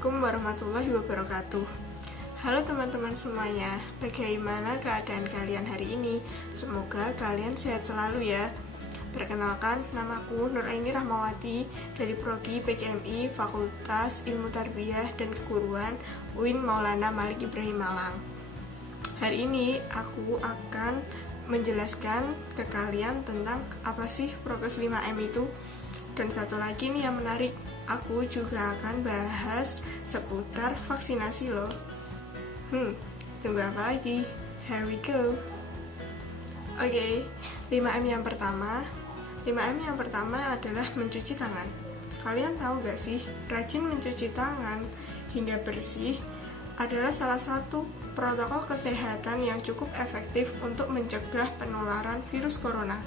Assalamualaikum warahmatullahi wabarakatuh. Halo teman-teman semuanya, bagaimana keadaan kalian hari ini? Semoga kalian sehat selalu ya. Perkenalkan, namaku Nuraini Rahmawati dari Prodi PKMI Fakultas Ilmu Tarbiyah dan Keguruan UIN Maulana Malik Ibrahim Malang. Hari ini aku akan menjelaskan ke kalian tentang apa sih Prokes 5M itu. Dan satu lagi nih yang menarik, aku juga akan bahas seputar vaksinasi loh. Tunggu apa lagi? Here we go. Oke, 5M yang pertama. 5M yang pertama adalah mencuci tangan. Kalian tahu gak sih, rajin mencuci tangan hingga bersih adalah salah satu protokol kesehatan yang cukup efektif untuk mencegah penularan virus corona.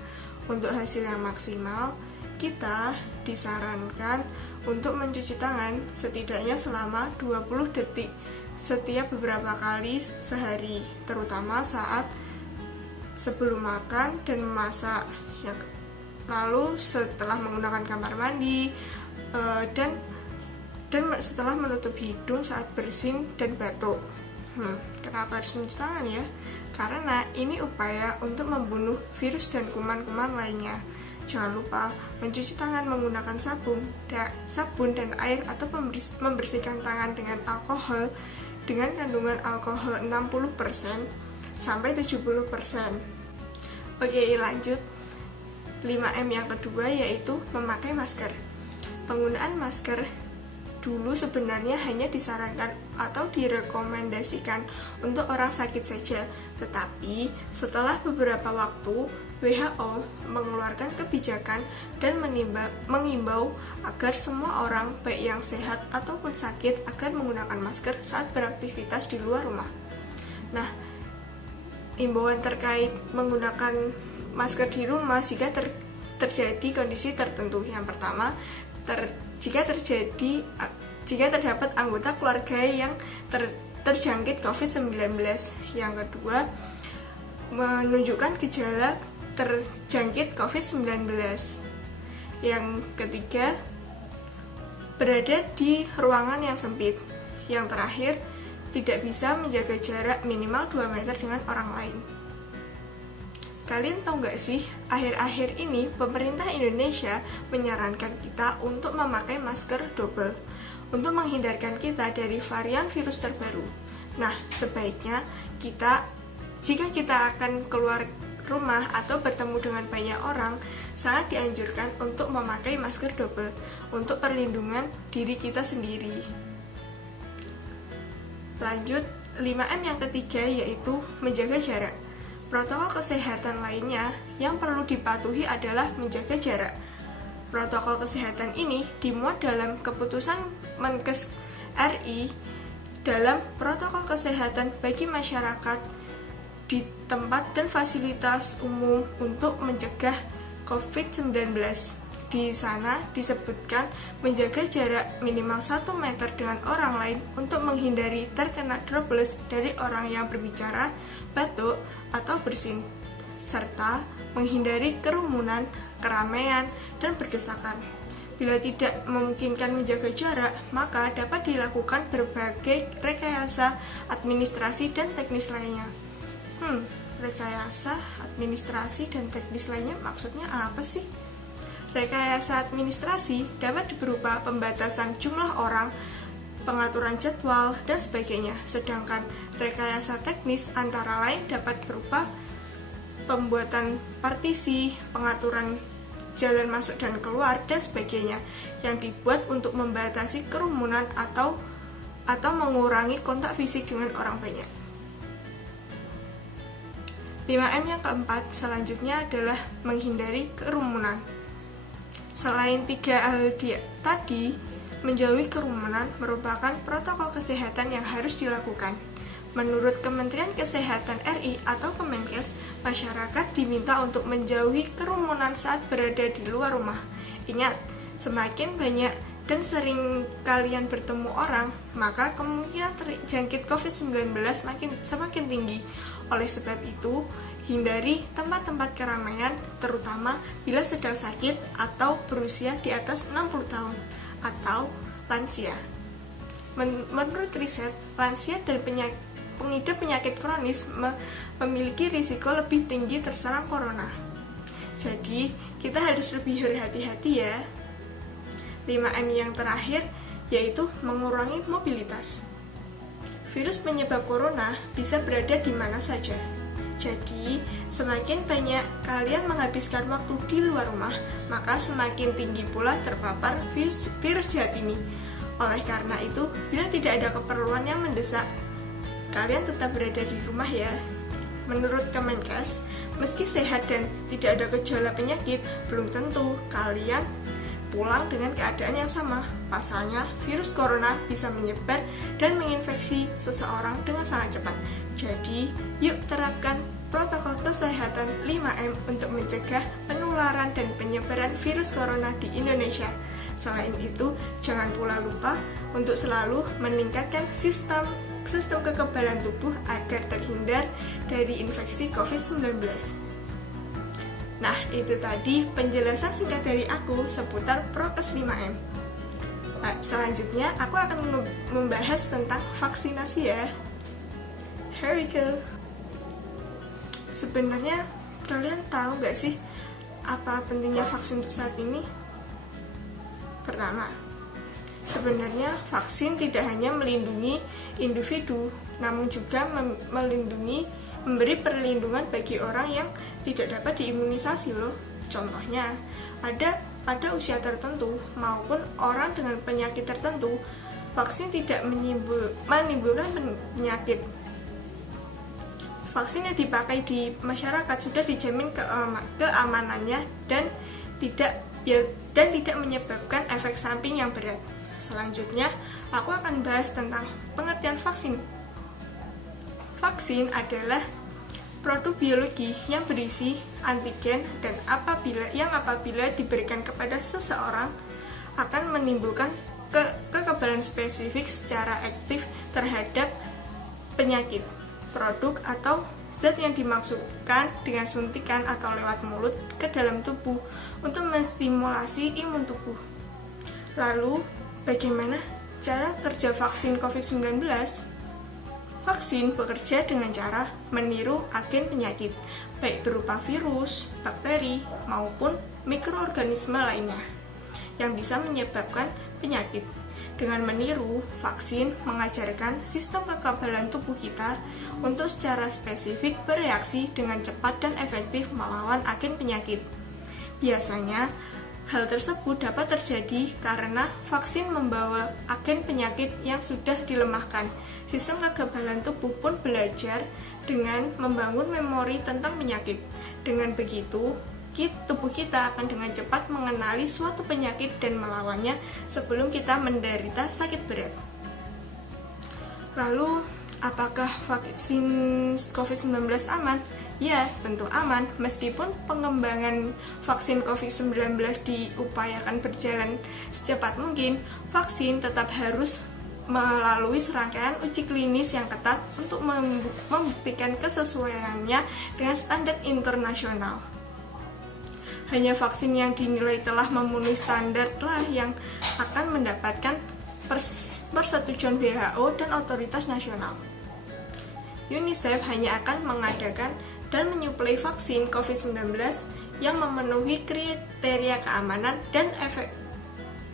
Untuk hasil yang maksimal, kita disarankan untuk mencuci tangan setidaknya selama 20 detik setiap beberapa kali sehari, terutama saat sebelum makan dan memasak, ya. Lalu setelah menggunakan kamar mandi dan setelah menutup hidung saat bersin dan batuk. Kenapa harus mencuci tangan ya? Karena ini upaya untuk membunuh virus dan kuman-kuman lainnya. Jangan lupa mencuci tangan menggunakan sabun dan air atau membersihkan tangan dengan alkohol dengan kandungan alkohol 60% sampai 70%. Oke, lanjut. 5M yang kedua yaitu memakai masker. Penggunaan masker dulu sebenarnya hanya disarankan atau direkomendasikan untuk orang sakit saja, tetapi setelah beberapa waktu WHO mengeluarkan kebijakan dan mengimbau agar semua orang baik yang sehat ataupun sakit agar menggunakan masker saat beraktivitas di luar rumah. Nah, imbauan terkait menggunakan masker di rumah jika terjadi kondisi tertentu. Yang pertama, jika terdapat anggota keluarga yang terjangkit COVID-19. Yang kedua, menunjukkan gejala terjangkit COVID-19. Yang ketiga, berada di ruangan yang sempit. Yang terakhir, tidak bisa menjaga jarak minimal 2 meter dengan orang lain. Kalian tahu gak sih, akhir-akhir ini pemerintah Indonesia menyarankan kita untuk memakai masker double untuk menghindarkan kita dari varian virus terbaru. Nah, sebaiknya jika kita akan keluar rumah atau bertemu dengan banyak orang, sangat dianjurkan untuk memakai masker double untuk perlindungan diri kita sendiri. Lanjut, 5M yang ketiga yaitu menjaga jarak. Protokol kesehatan lainnya yang perlu dipatuhi adalah menjaga jarak. Protokol kesehatan ini dimuat dalam keputusan Menkes RI dalam protokol kesehatan bagi masyarakat di tempat dan fasilitas umum untuk mencegah COVID-19. Di sana disebutkan menjaga jarak minimal 1 meter dengan orang lain untuk menghindari terkena droplets dari orang yang berbicara, batuk, atau bersin, serta menghindari kerumunan, keramaian, dan berdesakan. Bila tidak memungkinkan menjaga jarak, maka dapat dilakukan berbagai rekayasa administrasi dan teknis lainnya. Rekayasa administrasi dan teknis lainnya maksudnya apa sih? Rekayasa administrasi dapat berupa pembatasan jumlah orang, pengaturan jadwal, dan sebagainya. Sedangkan rekayasa teknis antara lain dapat berupa pembuatan partisi, pengaturan jalan masuk dan keluar, dan sebagainya, yang dibuat untuk membatasi kerumunan atau mengurangi kontak fisik dengan orang banyak. 5M yang keempat selanjutnya adalah menghindari kerumunan. Selain 3 hal tadi, menjauhi kerumunan merupakan protokol kesehatan yang harus dilakukan. Menurut Kementerian Kesehatan RI atau Kemenkes, masyarakat diminta untuk menjauhi kerumunan saat berada di luar rumah. Ingat, semakin banyak dan sering kalian bertemu orang, maka kemungkinan terjangkit COVID-19 semakin tinggi. Oleh sebab itu, hindari tempat-tempat keramaian, terutama bila sedang sakit atau berusia di atas 60 tahun atau lansia. Menurut riset, lansia dan pengidap penyakit kronis memiliki risiko lebih tinggi terserang corona. Jadi, kita harus lebih berhati-hati ya. 5M yang terakhir yaitu mengurangi mobilitas. Virus penyebab corona bisa berada di mana saja. Jadi, semakin banyak kalian menghabiskan waktu di luar rumah, maka semakin tinggi pula terpapar virus jahat ini. Oleh karena itu, bila tidak ada keperluan yang mendesak, kalian tetap berada di rumah ya. Menurut Kemenkes, meski sehat dan tidak ada gejala penyakit, belum tentu kalian pulang dengan keadaan yang sama. Pasalnya, virus corona bisa menyebar dan menginfeksi seseorang dengan sangat cepat. Jadi, yuk terapkan protokol kesehatan 5M untuk mencegah penularan dan penyebaran virus corona di Indonesia. Selain itu, jangan pula lupa untuk selalu meningkatkan sistem kekebalan tubuh agar terhindar dari infeksi COVID-19. Nah, itu tadi penjelasan singkat dari aku seputar prokes 5M. Nah, selanjutnya aku akan membahas tentang vaksinasi ya. Here we go. Sebenarnya kalian tahu gak sih apa pentingnya vaksin untuk saat ini? Pertama, sebenarnya vaksin tidak hanya melindungi individu, namun juga memberi perlindungan bagi orang yang tidak dapat diimunisasi loh. Contohnya, ada pada usia tertentu maupun orang dengan penyakit tertentu, vaksin tidak menimbulkan penyakit. Vaksin yang dipakai di masyarakat sudah dijamin keamanannya dan tidak menyebabkan efek samping yang berat. Selanjutnya, aku akan bahas tentang pengertian vaksin. Vaksin adalah produk biologi yang berisi antigen dan apabila diberikan kepada seseorang akan menimbulkan kekebalan spesifik secara aktif terhadap penyakit. Produk atau zat yang dimaksudkan dengan suntikan atau lewat mulut ke dalam tubuh untuk menstimulasi imun tubuh. Lalu, bagaimana cara kerja vaksin COVID-19? Vaksin bekerja dengan cara meniru agen penyakit, baik berupa virus, bakteri, maupun mikroorganisme lainnya yang bisa menyebabkan penyakit. Dengan meniru, vaksin mengajarkan sistem kekebalan tubuh kita untuk secara spesifik bereaksi dengan cepat dan efektif melawan agen penyakit. Biasanya, hal tersebut dapat terjadi karena vaksin membawa agen penyakit yang sudah dilemahkan. Sistem kekebalan tubuh pun belajar dengan membangun memori tentang penyakit. Dengan begitu, tubuh kita akan dengan cepat mengenali suatu penyakit dan melawannya sebelum kita menderita sakit berat. Lalu, apakah vaksin COVID-19 aman? Ya, tentu aman. Meskipun pengembangan vaksin COVID-19 diupayakan berjalan secepat mungkin, vaksin tetap harus melalui serangkaian uji klinis yang ketat untuk membuktikan kesesuaiannya dengan standar internasional. Hanya vaksin yang dinilai telah memenuhi standar lah yang akan mendapatkan persetujuan WHO dan otoritas nasional. UNICEF hanya akan mengadakan dan menyuplai vaksin COVID-19 yang memenuhi kriteria keamanan dan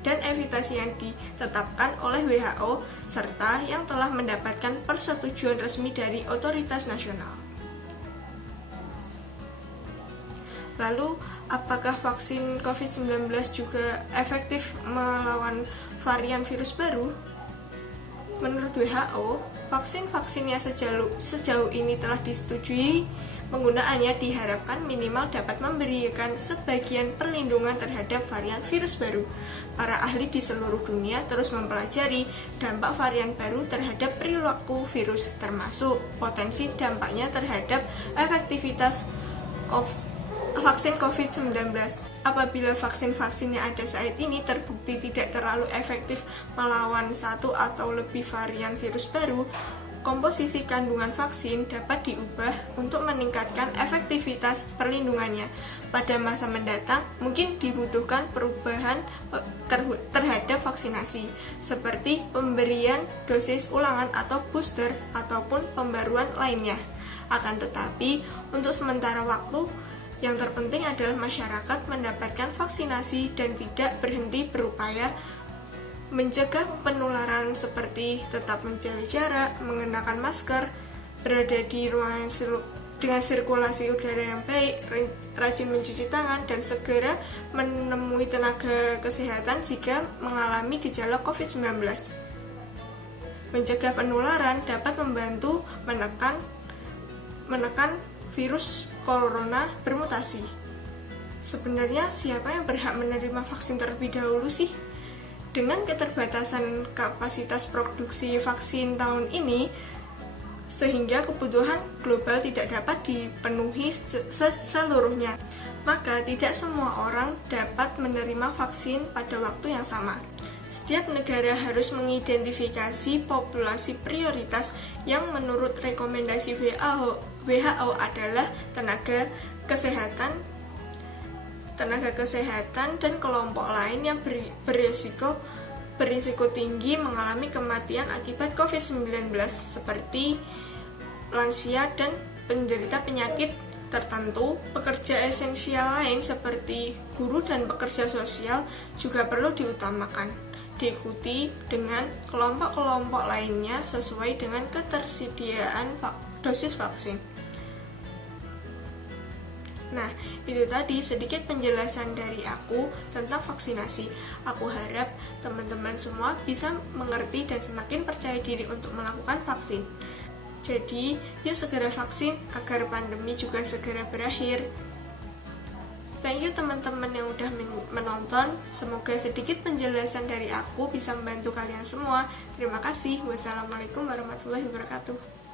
efikasi yang ditetapkan oleh WHO serta yang telah mendapatkan persetujuan resmi dari otoritas nasional. Lalu, apakah vaksin COVID-19 juga efektif melawan varian virus baru? Menurut WHO, vaksin-vaksin yang sejauh ini telah disetujui penggunaannya diharapkan minimal dapat memberikan sebagian perlindungan terhadap varian virus baru. Para ahli di seluruh dunia terus mempelajari dampak varian baru terhadap perilaku virus, termasuk potensi dampaknya terhadap efektivitas vaksin COVID-19. Apabila vaksin-vaksin yang ada saat ini terbukti tidak terlalu efektif melawan satu atau lebih varian virus baru, komposisi kandungan vaksin dapat diubah untuk meningkatkan efektivitas perlindungannya. Pada masa mendatang, mungkin dibutuhkan perubahan terhadap vaksinasi, seperti pemberian dosis ulangan atau booster, ataupun pembaruan lainnya. Akan tetapi, untuk sementara waktu, yang terpenting adalah masyarakat mendapatkan vaksinasi dan tidak berhenti berupaya mencegah penularan seperti tetap menjaga jarak, mengenakan masker, berada di ruangan dengan sirkulasi udara yang baik, rajin mencuci tangan, dan segera menemui tenaga kesehatan jika mengalami gejala COVID-19. Mencegah penularan dapat membantu menekan virus corona bermutasi. Sebenarnya siapa yang berhak menerima vaksin terlebih dahulu sih? Dengan keterbatasan kapasitas produksi vaksin tahun ini, sehingga kebutuhan global tidak dapat dipenuhi seluruhnya, maka tidak semua orang dapat menerima vaksin pada waktu yang sama. Setiap negara harus mengidentifikasi populasi prioritas yang menurut rekomendasi WHO adalah tenaga kesehatan dan kelompok lain yang berisiko tinggi mengalami kematian akibat COVID-19 seperti lansia dan penderita penyakit tertentu. Pekerja esensial lain seperti guru dan pekerja sosial juga perlu diutamakan, diikuti dengan kelompok-kelompok lainnya sesuai dengan ketersediaan dosis vaksin. Nah, itu tadi sedikit penjelasan dari aku tentang vaksinasi. Aku harap teman-teman semua bisa mengerti dan semakin percaya diri untuk melakukan vaksin. Jadi, yuk segera vaksin agar pandemi juga segera berakhir. Thank you teman-teman yang udah menonton. Semoga sedikit penjelasan dari aku bisa membantu kalian semua. Terima kasih. Wassalamualaikum warahmatullahi wabarakatuh.